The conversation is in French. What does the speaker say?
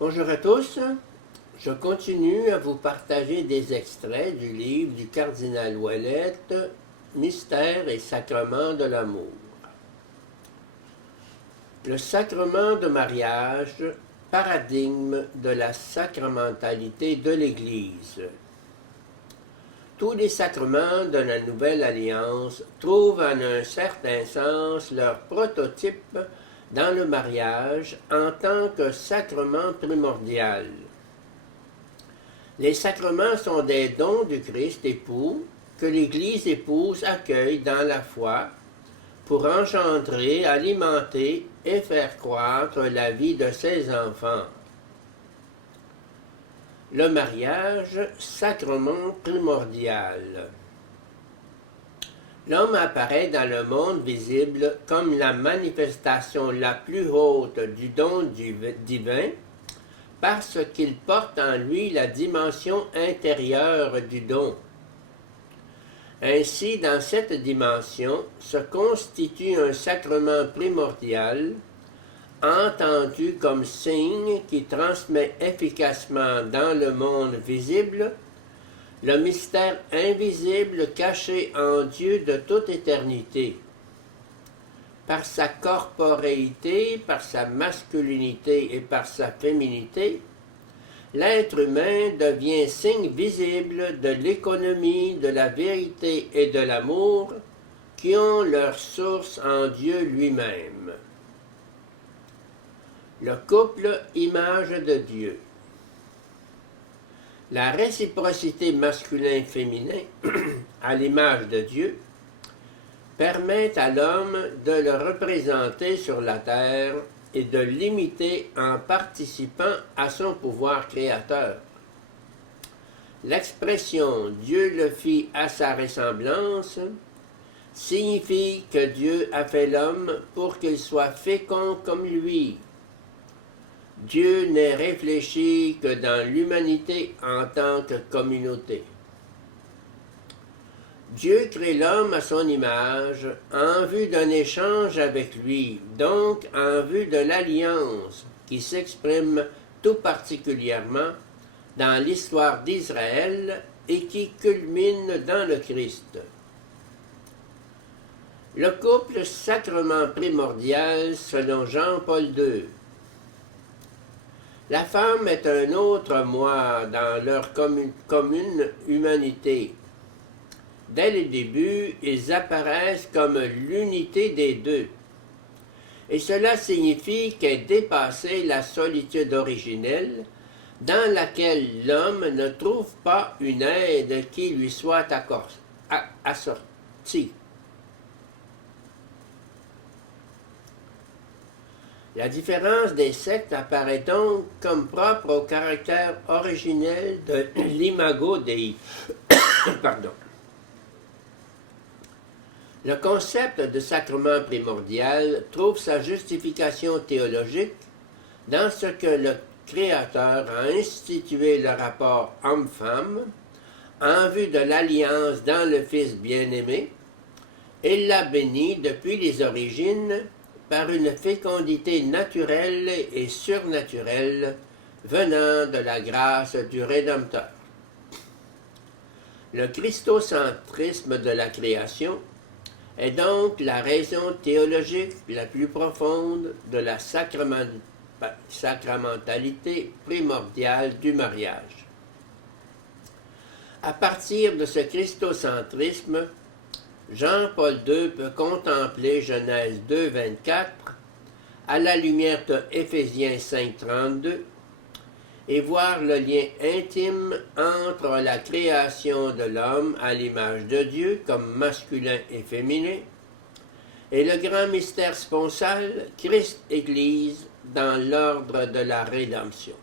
Bonjour à tous, je continue à vous partager des extraits du livre du cardinal Ouellette, Mystère et sacrement de l'amour. Le sacrement de mariage, paradigme de la sacramentalité de l'Église. Tous les sacrements de la Nouvelle Alliance trouvent en un certain sens leur prototype dans le mariage en tant que sacrement primordial. Les sacrements sont des dons du Christ époux que l'Église épouse accueille dans la foi pour engendrer, alimenter et faire croître la vie de ses enfants. Le mariage, sacrement primordial. L'homme apparaît dans le monde visible comme la manifestation la plus haute du don divin parce qu'il porte en lui la dimension intérieure du don. Ainsi, dans cette dimension se constitue un sacrement primordial, entendu comme signe qui transmet efficacement dans le monde visible le mystère invisible caché en Dieu de toute éternité. Par sa corporéité, par sa masculinité et par sa féminité, l'être humain devient signe visible de l'économie, de la vérité et de l'amour qui ont leur source en Dieu lui-même. Le couple, image de Dieu. La réciprocité masculin-féminin, à l'image de Dieu, permet à l'homme de le représenter sur la terre et de l'imiter en participant à son pouvoir créateur. L'expression « Dieu le fit à sa ressemblance » signifie que Dieu a fait l'homme pour qu'il soit fécond comme lui. Dieu n'est réfléchi que dans l'humanité en tant que communauté. Dieu crée l'homme à son image en vue d'un échange avec lui, donc en vue de l'alliance qui s'exprime tout particulièrement dans l'histoire d'Israël et qui culmine dans le Christ. Le couple sacrement primordial selon Jean-Paul II. La femme est un autre moi dans leur commune humanité. Dès le début, ils apparaissent comme l'unité des deux. Et cela signifie qu'est dépassée la solitude originelle, dans laquelle l'homme ne trouve pas une aide qui lui soit assortie. La différence des sectes apparaît donc comme propre au caractère originel de l'imago Dei. Pardon. Le concept de sacrement primordial trouve sa justification théologique dans ce que le Créateur a institué le rapport homme-femme en vue de l'alliance dans le Fils bien-aimé et l'a béni depuis les origines par une fécondité naturelle et surnaturelle venant de la grâce du Rédempteur. Le christocentrisme de la création est donc la raison théologique la plus profonde de la sacramentalité primordiale du mariage. À partir de ce christocentrisme, Jean-Paul II peut contempler Genèse 2, 24 à la lumière de Éphésiens 5, 32 et voir le lien intime entre la création de l'homme à l'image de Dieu comme masculin et féminin et le grand mystère sponsal Christ-Église dans l'ordre de la rédemption.